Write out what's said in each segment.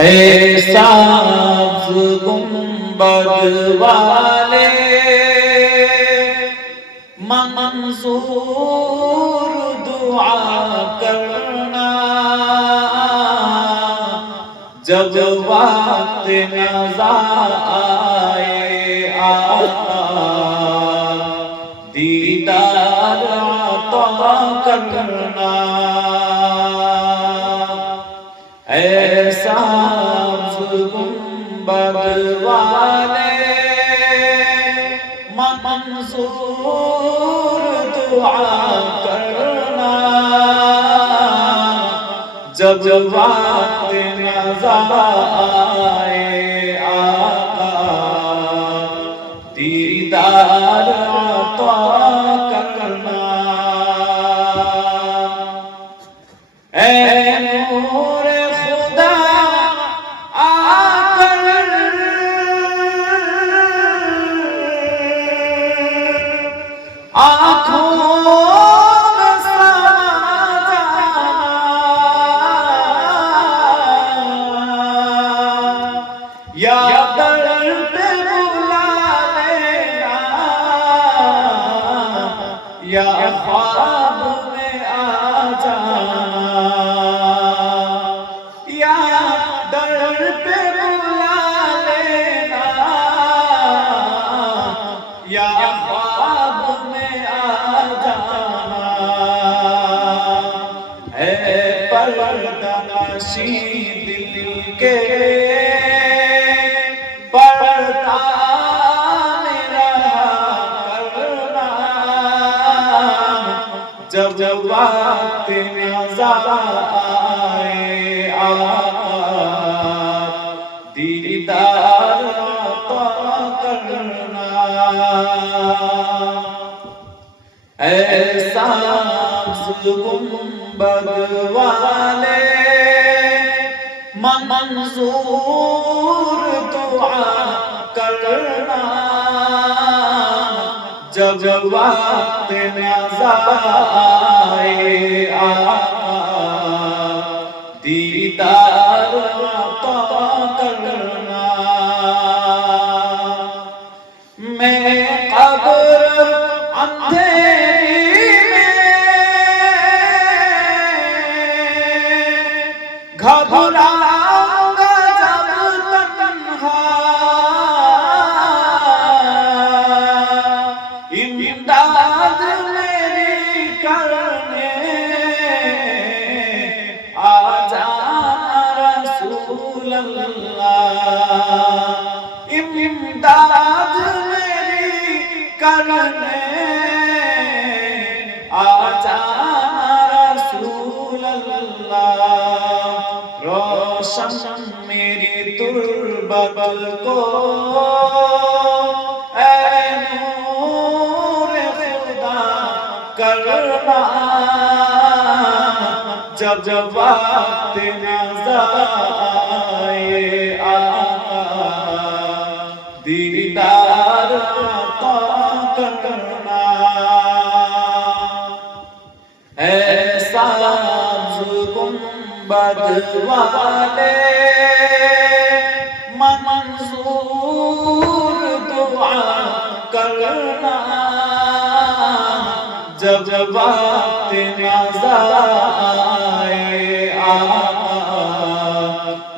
اے سبز گنبد والے منظور دعا کرنا، جب وقت نزا آئے آقا دیدار عطا کرنا۔ اے سبز گنبد والے منظور دعا کرنا، جب وقت نظر آئے آقا دیدار عطا کرنا۔ اے نور خدا آ کر آنکھوں میں سما جانا، یا در پہ بلا لینا، یا خواب میں آ جانا، یا در پہ بلا لینا، یا خواب میں آ جانا۔ اے پردہ نشی دل کے پردہ میرا کرنا، جب وقت نظر آئے آقا دیدار عطا کرنا۔ اے سبز گنبد والے منظور دعا کرنا، جب وقت نظر آئے آقا دیدار عطا کرنا۔ میں قبر اندھیری میں گھبراؤں گا جب تنہا، امداد میری کرنے آ جانا رسول اللہ، امداد میری کرنے آ جانا رسول اللہ۔ روشن میری تربت کو اے نور خدا کرنا، جب وقت نظر آئے آقا دیدار عطا کرنا۔ اے سبز گنبد والے منظور دعا کرنا، جب وقت نظر آئے آقا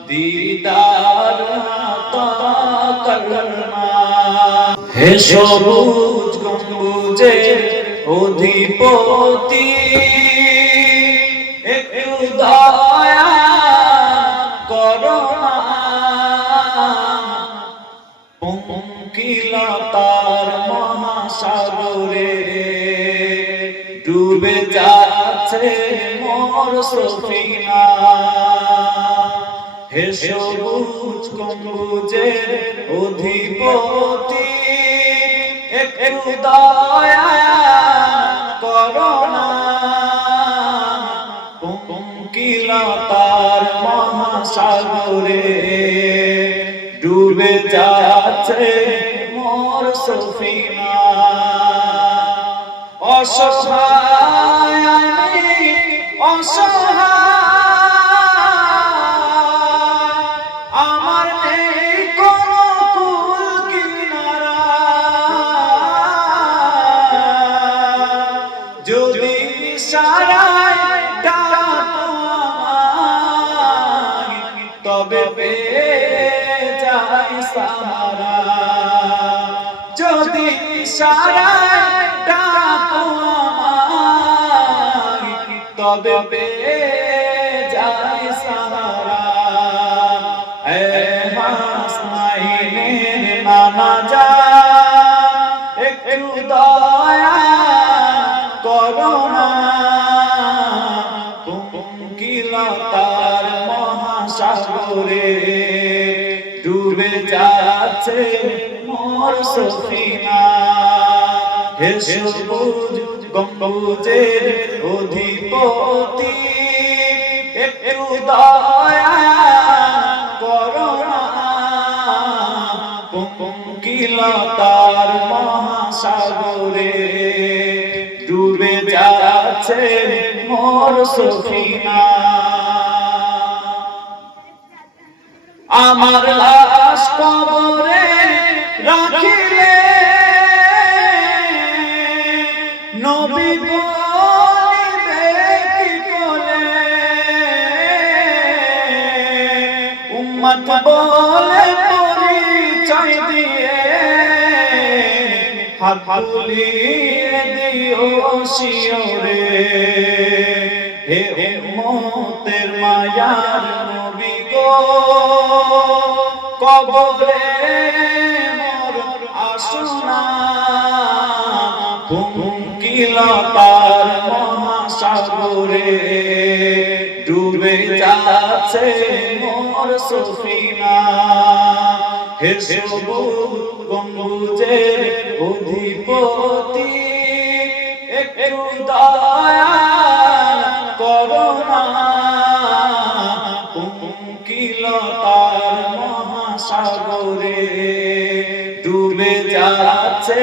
دیدار عطا کرنا۔ হে সবুজ গম্বুজের অধিপতি, একটু দয়া করো না, পঙ্কিলতার মহাসাগরে ডুবে যাচ্ছে মোর সফিনা। হে সবুজ গম্বুজের অধিপতি, একটু দয়া করো না, পঙ্কিলতার মহাসাগরে ডুবে যাচ্ছে মোর সফিনা। অসহায় আমি অসহায় তবে পেয়ে যাই সাহারা যদি ইশারায় ডাকো আমায় তবে পেয়ে যাই সাহারা এ হাসনাইনের নানা জান একটু দয়া করো না কুঙ্কিলতার মহাসাগরে ডুবে যাচ্ছে মোর সফিনা হে সবুজ গম্বুজের অধিপতি একটু দয়া করো না কুঙ্কিলতার মহাসাগরে ডুবে যাচ্ছে মোর সফিনা আমার লাশ কবরে রাখিলে নবী বলিবে কি বলে উম্মত বলে পরিচয় দিয়ে হাত বুলিয়ে দিও শিওরে হে উম্মতের মায়ার নবী গো কবরে মোর আসনা কুঙ্কিলতার মহাসাগরে ডুবে যাচ্ছে মোর সফিনা হে সবুজ গম্বুজের অধিপতি একটু দয়া করো না কুঙ্কিলতার মহাসাগরে ডুবে যাচ্ছে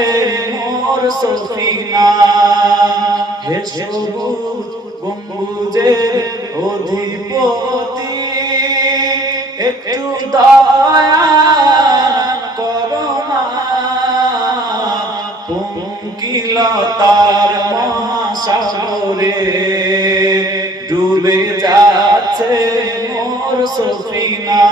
মোর সফিনা হে সবুজ গম্বুজের অধিপতি একটু দয়া করো না কুঙ্কিলতার মহাসাগরে ডুবে যাচ্ছে মোর সফিনা